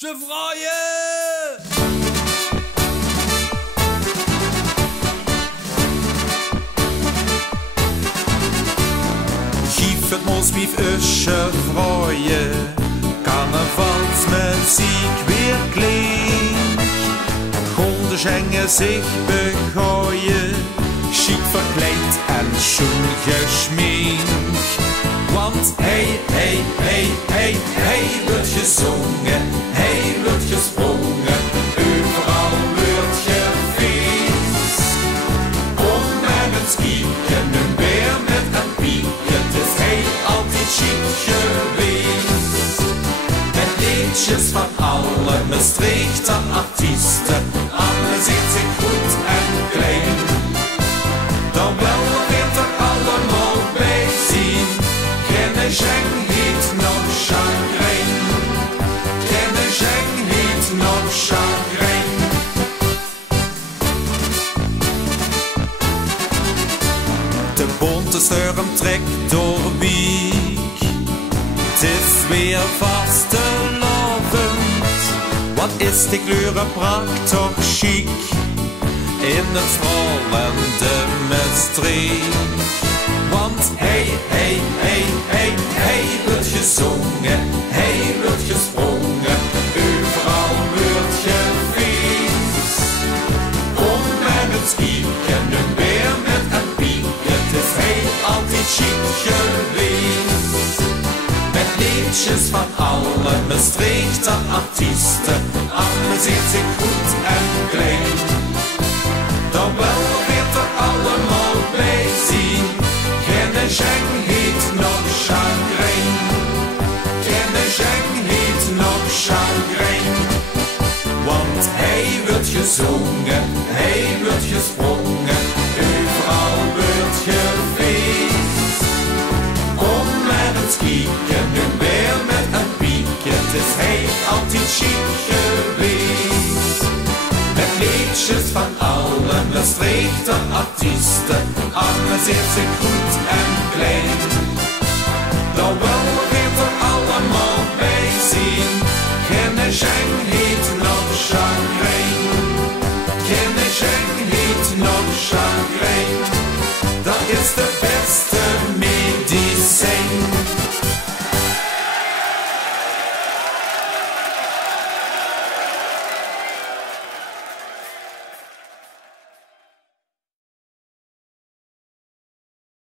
Ze vraaien! Gief het Mosbief usje vraaien, carnavalsmuziek weer klinkt. Golden zingen zich begooien, chic verkleed en schoen geschminkt. Want hey, hey, hey, hey, hey, wordt gezongen, hey, wordt gesprongen, overal wordt gefeest. Kom met een skieken, een beer met een pieken, het is hey altijd chic geweest. Met liedjes van alle Maastrichter artiesten, alle zit zich goed en klein. Dan wel weer er allemaal bij zien. Geen zeng heet nog chagrijn. Geen zeng heet nog chagrijn. De bonte storm trekt door Wiek. Het is weer vastelavond. Wat is die kleurenpracht toch chic. In het stralende Maastricht. Want hey, hey, hey, hey, hey, wordt gezongen, hey, wordt gesprongen, overal wordt gefeest. Kom met een skieken, een beer met een pieken, het is hey altijd chic geweest. Met liedjes van alle Maastrichter artiesten, alle zit zich goed en klein. Dan wel weer er allemaal bij zien. Geen zeng heet nog chagrijn. Geen zeng heet nog chagrijn. Want hij wordt gezongen, hij wordt gesprongen, overal wordt gefeest. Kom met het skieken, een beer met een pieken, het is hij altijd chic geweest. Met liedjes van alle Maastrichter artiesten, amuseert zich goed en klein.